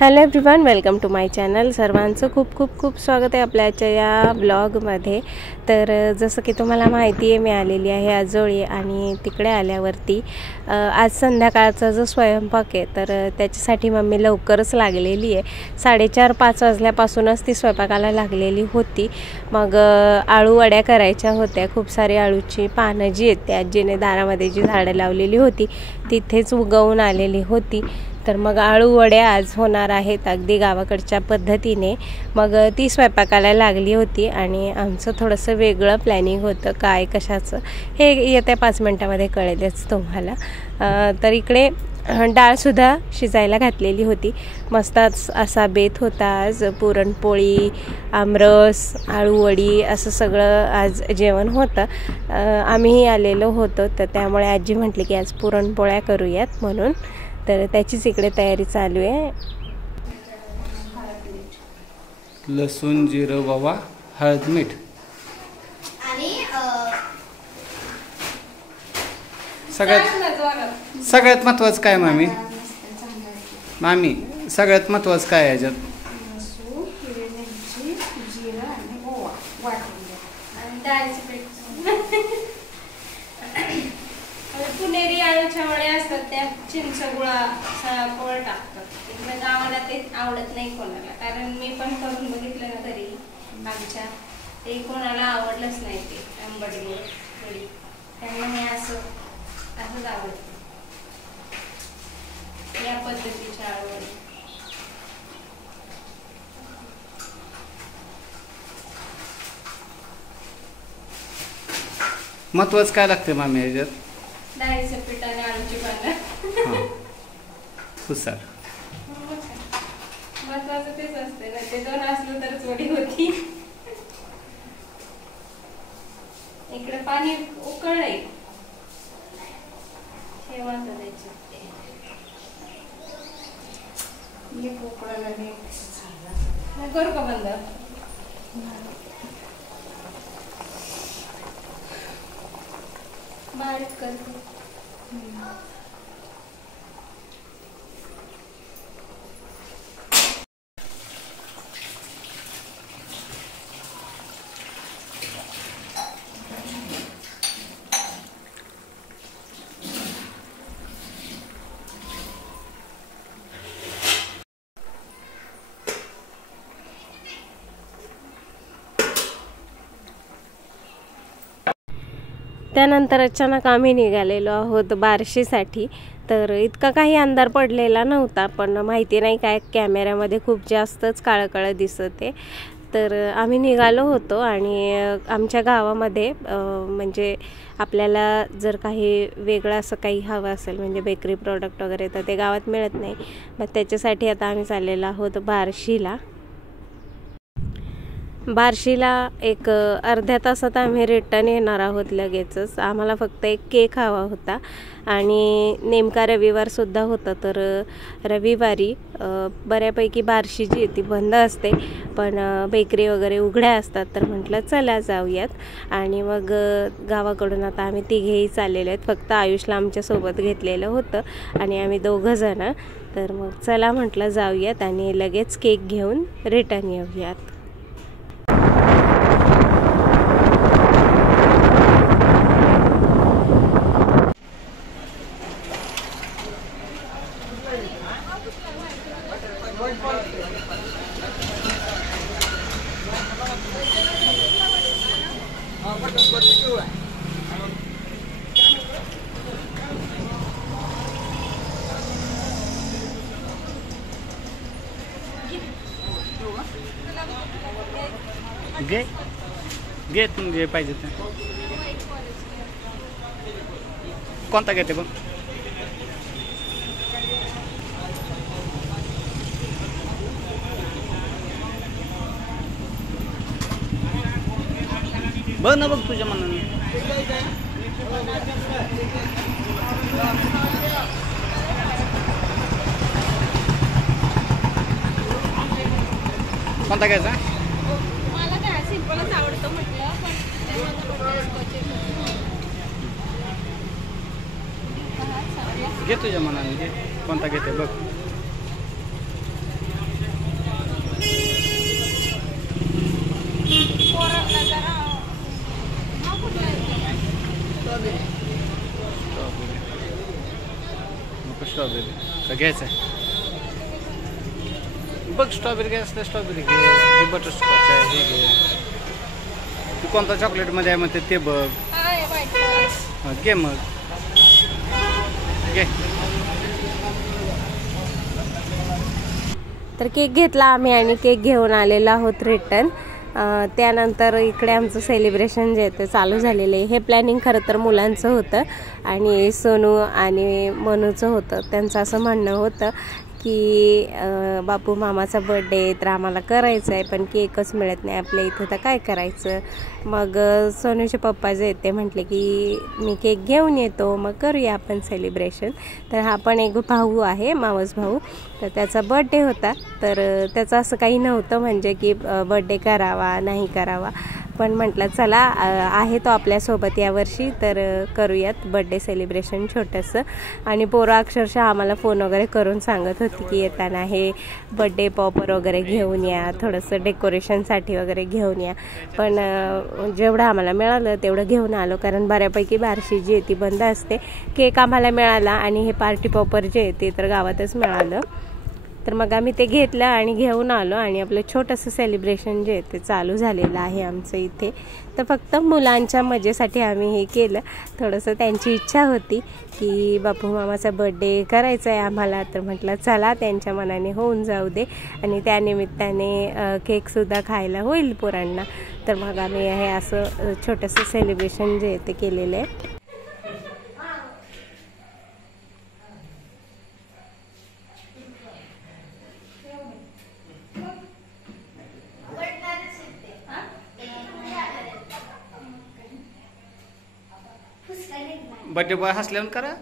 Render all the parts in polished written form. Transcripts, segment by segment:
Hello everyone, welcome to my channel. सर्वांचं खूप खूप खूप स्वागत आहे आपल्याच्या या ब्लॉगमध्ये. तर जसं की तुम्हाला माहिती आहे, मी आलेली आहे आजोळी आणि तिकडे आल्यावरती आज संध्याकाळचा जो स्वयंपाक आहे तर त्याच्यासाठी मम्मी लवकरच लागलेली आहे. 4:30-5 वाजल्यापासूनच ती स्वयंपाकाला लागलेली होती. मग आळू वड्या करायच्या होत्या. खूप सारी आळूची पानं जी आहेत त्या आजीने दारामध्ये जी झाडं लावलेली होती तिथेच उगवून आलेली होती. तर मग आळू वड्या आज होणार आहेत अगदी गावाकडच्या पद्धतीने. मग ती स्वयंपाकाला लागली होती आणि आमचं थोडंसं वेगळं प्लॅनिंग होतं. काय कशाचं हे येत्या 5 मिनटामध्ये कळेलच तुम्हाला. तर इकडे डाळसुद्धा शिजायला घातलेली होती. मस्तच असा बेत होता आज. पुरणपोळी, आमरस, आळूवडी असं सगळं आज जेवण होतं. आम्हीही आलेलो होतो तर त्यामुळे आजी म्हटली की आज पुरणपोळ्या करूयात म्हणून. तर त्याचीच इकडे तयारी चालू आहे. लसूण, जिरं, ओवा, हळद, मीठ आणि सगळ्यात महत्वाचं काय मामी? सगळ्यात महत्वाचं काय याच्यात? जिरं आणि ओवा वाटून घ्या आणि डाळीचं पीठ. पुणेरी आळूच्या वड्या असतात त्या चिंच गुळाचं टाकतात. इकडे गावाला ते आवडत नाही कोणाला, कारण मी पण करून बघितलं ना घरी आमच्या, ते कोणाला आवडलंच नाही ते आंबट गोड. त्यांना हे असंच आवडतं या पद्धतीच्या आळूवडी. महत्वाचं काय लागते मामी याच्यात? डाळीचं पीठ आणि आळूची पानं. हुशार. महत्वाचं तेच असते ना, ते दोन असलं तरच वडी होती. इकडे पाणी उकळलंय, ठेवा करायचे उकळायला नाही. करू का बंद? बारीक करते. त्यानंतर अचानक आम्ही निघालेलो आहोत बार्शीसाठी. तर इतका काही अंधार पडलेला नव्हता, पण माहिती नाही काय कॅमेऱ्यामध्ये खूप जास्तच काळं काळं दिसत आहे. तर आम्ही निघालो होतो आणि आमच्या गावामध्ये म्हणजे आपल्याला जर काही वेगळं असं काही हवं असेल म्हणजे बेकरी प्रोडक्ट वगैरे तर ते गावात मिळत नाही. मग त्याच्यासाठी आता आम्ही चाललेलो आहोत बार्शीला. एक अर्ध्या तासात आम्ही रिटर्न येणार आहोत लगेचच. आम्हाला फक्त एक केक हवा होता आणि नेमका रविवारसुद्धा होता. तर रविवारी बऱ्यापैकी बार्शी जी ती बंद असते, पण बेकरी वगैरे उघड्या असतात. तर म्हटलं चला जाऊयात. आणि मग गावाकडून आता आम्ही तिघेही चाललेले आहेत. फक्त आयुषला आमच्यासोबत घेतलेलं होतं आणि आम्ही 2 जण. तर मग चला म्हटलं जाऊयात आणि लगेच केक घेऊन रिटर्न येऊयात. घे तुम्ही जे पाहिजे ते. कोणता घेते बघ? बघ ना, बघ तुझ्या मनाने. कोणता घ्यायचा? मला काय सिंपलच आवडतं म्हटलं, घे तुझ्या मनाने, घे कोणता घेते बघ. स्ट्रॉबेरी का घ्यायचं आहे? बघ स्ट्रॉबेरी घ्यायचं तर स्ट्रॉबेरी घे, हे बटरस्कॉच आहे हे घे. तू कोणता चॉकलेटमध्ये आहे म्हणते ते बघ. हां घे मग घे. तर केक घेतला आम्ही आणि केक घेऊन आलेलो आहोत रिटर्न. त्यानंतर इकडे आमचं सेलिब्रेशन जे आहे ते चालू झालेलं आहे. हे प्लॅनिंग खरं तर मुलांचं होतं आणि सोनू आणि मनूचं होतं. त्यांचं असं म्हणणं होतं की बापू मामाचा बर्थडे तर आम्हाला करायचं आहे, पण केकच मिळत नाही आपल्या इथं, तर काय करायचं. मग सोनूचे पप्पा जे आहेत ते म्हटले की मी केक घेऊन येतो, मग करूया आपण सेलिब्रेशन. तर हा पण एक भाऊ आहे, मावस भाऊ, तर त्याचा बर्थडे होता. तर त्याचं असं काही नव्हतं म्हणजे की बर्थडे करावा नाही करावा, पण म्हटलं चला आहे तो आपल्यासोबत यावर्षी, तर करूयात बर्थडे सेलिब्रेशन छोटंसं. आणि पोरं अक्षरशः आम्हाला फोन वगैरे करून सांगत होती की येताना हे बर्थडे पॉपर वगैरे घेऊन या, थोडंसं डेकोरेशनसाठी वगैरे घेऊन या. पण जेवढं आम्हाला मिळालं तेवढं घेऊन आलो, कारण बऱ्यापैकी बारशी जी आहे ती बंद असते. केक आम्हाला मिळाला आणि हे पार्टी पॉपर जे आहे ते तर गावातच मिळालं. तर मग आम्ही ते घेतलं आणि घेऊन आलो आणि आपलं छोटंसं सेलिब्रेशन जे आहे ते चालू झालेलं आहे आमचं इथे. तर फक्त मुलांच्या मजेसाठी आम्ही हे केलं. थोडंसं त्यांची इच्छा होती की बापू मामाचा बर्थडे करायचा आहे आम्हाला, तर म्हटलं चला त्यांच्या मनाने होऊन जाऊ दे आणि त्यानिमित्ताने केकसुद्धा खायला होईल पोरांना. तर मग आम्ही हे असं छोटंसं सेलिब्रेशन जे आहे ते केलेलं आहे. बर्थडे बॉय हसल्यावर करा.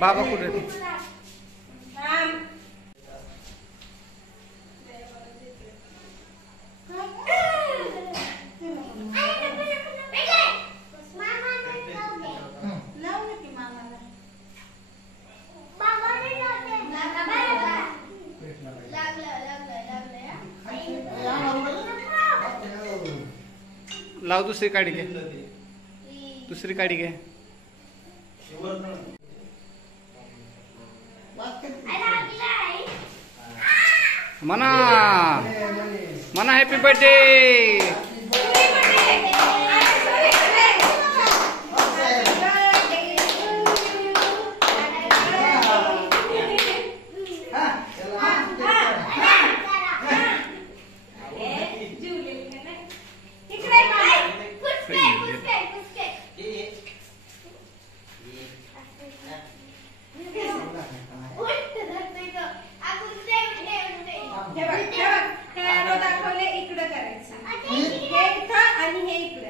बाबा कुठे? लाव दुसरी काडी घे, दुसरी काडी घे. मना मना हॅपी बर्थडे.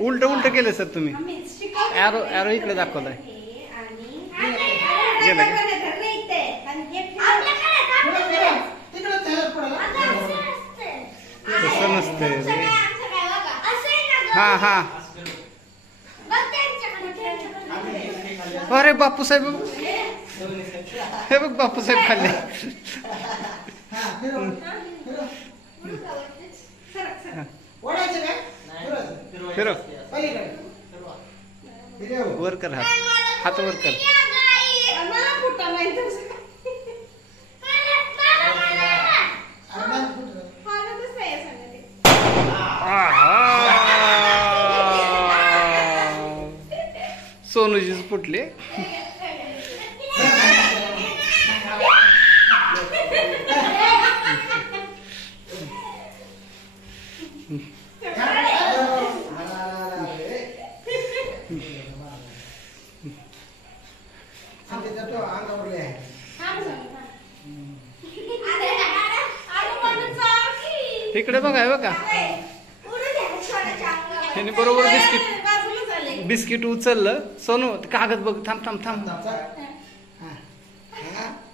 उलट उलट केलं सर तुम्ही. ॲरो ॲरो इकडे दाखवलाय. तसं नसतं. हा हा. अरे बापू साहेब, हे बघ बापू साहेब खाल्ले. फिरव वर कर, हात वर कर. सोनूजीच फुटले. इकडे बघा हे बघा त्याने बरोबर बिस्किट उचललं. सोनू कागद बघ. थांब थांब थांब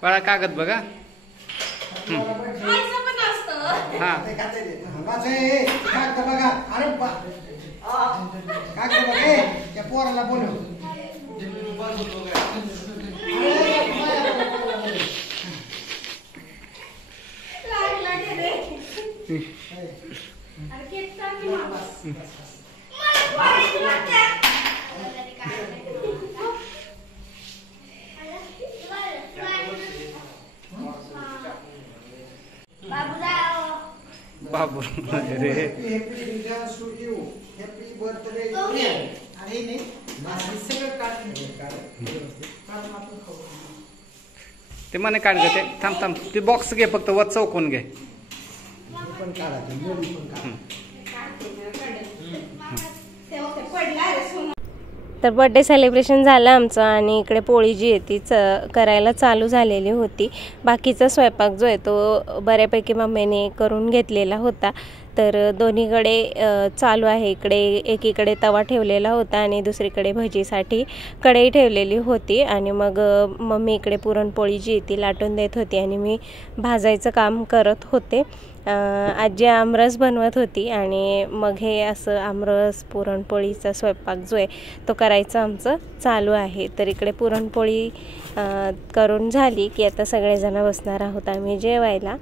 बाळा कागद बघा. हा पोराला बोलव. बाबू रे ते म्हणे काढ ग. ते थांब थांब ते बॉक्स घे फक्त वर चौकून घे. तर बर्थडे सेलिब्रेशन झालं आमचं आणि इकडे पोळी जी आहे ती करायला चालू झालेली होती. बाकीचा स्वयंपाक जो आहे तो बऱ्यापैकी मम्मीने करून घेतलेला होता. तर दोन्हीकडे चालू आहे. एकीकडे तवा ठेवलेला होता आणि दुसरीकडे भजीसाठी कढई ठेवलेली होती. आणि मग मम्मी इकडे पुरणपोळी जी ती लाटून देत होती आणि मी भाजायचं काम करत होते. आजी आमरस बनवत होती आणि मग हे असं आमरस पुरणपोळीचा स्वयंपाक जो आहे तो करायचं आमचं चालू आहे. तर इकडे पुरणपोळी करून झाली की आता सगळेजण बसणार आहोत आम्ही जेवायला.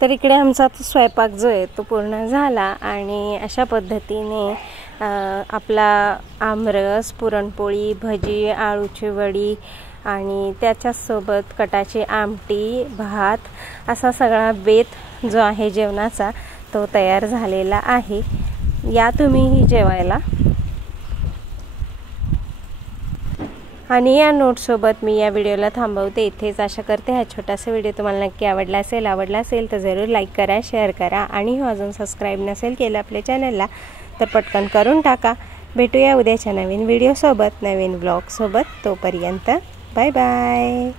तर इकडे आमचा स्वयंपाक जो आहे तो पूर्ण झाला आणि अशा पद्धतीने आपला आमरस, पुरणपोळी, भजी, आळूची वडी आणि त्याच्यासोबत कटाची आमटी, भात असा सगळा बेत जो आहे जेवणाचा तो तयार झालेला आहे. या तुम्हीही जेवायला. आणि या नोटसोबत मी या व्हिडिओला थांबवते इथेच. आशा करते हा छोटासा व्हिडिओ तुम्हाला नक्की आवडला असेल तर जरूर लाईक करा, शेअर करा आणि अजून सबस्क्राईब नसेल केलं आपल्या चॅनलला तर पटकन करून टाका. भेटूया उद्याच्या नवीन व्हिडिओसोबत, नवीन ब्लॉगसोबत. तोपर्यंत बाय बाय.